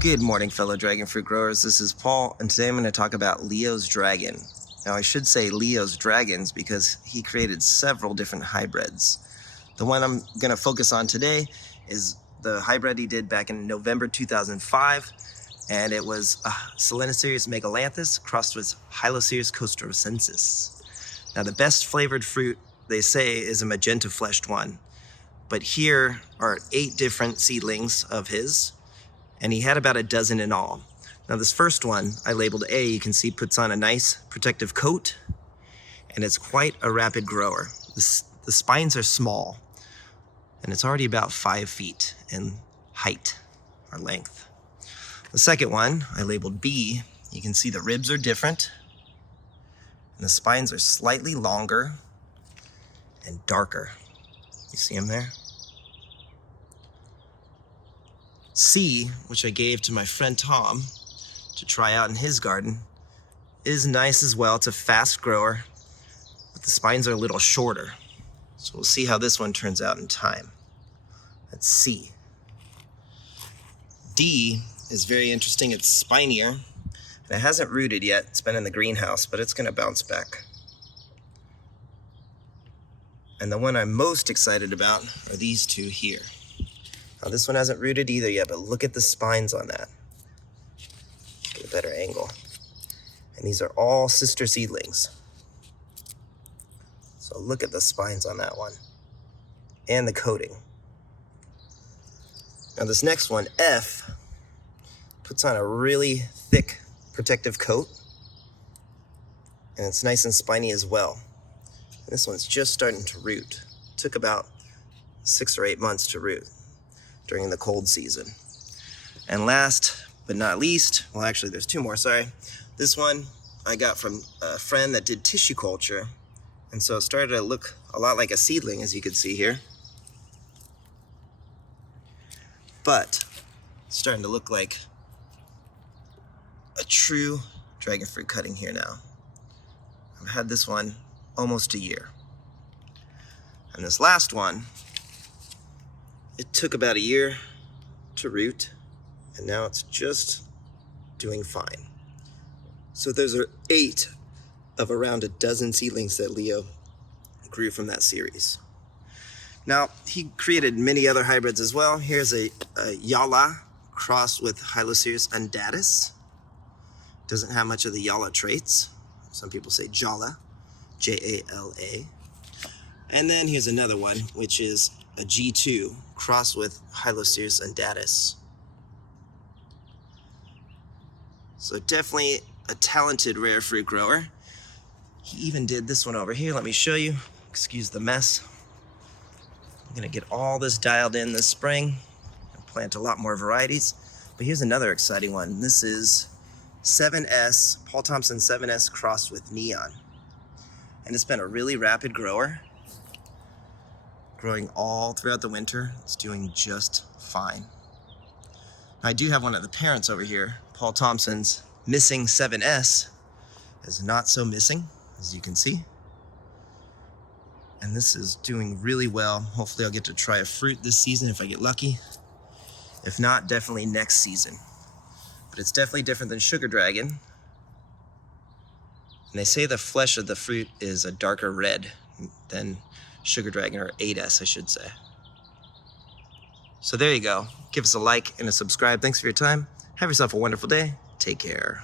Good morning, fellow dragon fruit growers. This is Paul, and today I'm going to talk about Leo's dragon. Now, I should say Leo's dragons because he created several different hybrids. The one I'm going to focus on today is the hybrid he did back in November 2005, and it was Selenocereus megalanthus crossed with Hylocereus costarricensis. Now, the best flavored fruit, they say, is a magenta-fleshed one, but here are 8 different seedlings of his, and he had about a dozen in all. Now this first one, I labeled A, you can see puts on a nice protective coat, and it's quite a rapid grower. The spines are small, and it's already about 5 feet in height or length. The second one, I labeled B, you can see the ribs are different, and the spines are slightly longer and darker. You see them there? C, which I gave to my friend Tom to try out in his garden, is nice as well. It's a fast grower, but the spines are a little shorter. So we'll see how this one turns out in time. That's C. D is very interesting. It's spinier, and it hasn't rooted yet. It's been in the greenhouse, but it's gonna bounce back. And the one I'm most excited about are these two here. Now this one hasn't rooted either yet, but look at the spines on that. Get a better angle. And these are all sister seedlings. So look at the spines on that one. And the coating. Now this next one, F, puts on a really thick protective coat. And it's nice and spiny as well. And this one's just starting to root. It took about 6 or 8 months to root during the cold season. And last but not least, well actually there's 2 more, sorry. This one I got from a friend that did tissue culture, and so it started to look a lot like a seedling, as you can see here. But it's starting to look like a true dragon fruit cutting here now. I've had this one almost a year. And this last one, it took about a year to root, and now it's just doing fine. So those are 8 of around a dozen seedlings that Leo grew from that series. Now, he created many other hybrids as well. Here's a Yala crossed with Hylocereus undatus. Doesn't have much of the Yala traits. Some people say Jala, J-A-L-A. And then here's another one, which is a G2 crossed with Hylocereus undatus. So definitely a talented rare fruit grower. He even did this one over here. Let me show you. Excuse the mess. I'm gonna get all this dialed in this spring and plant a lot more varieties. But here's another exciting one. This is 7S, Paul Thompson 7S crossed with Neon. And it's been a really rapid grower, growing all throughout the winter. It's doing just fine. I do have one of the parents over here, Paul Thompson's missing 7S, is not so missing, as you can see. And this is doing really well. Hopefully I'll get to try a fruit this season if I get lucky. If not, definitely next season. But it's definitely different than Sugar Dragon. And they say the flesh of the fruit is a darker red than Sugar Dragon, or 8S, I should say. So there you go. Give us a like and a subscribe. Thanks for your time. Have yourself a wonderful day. Take care.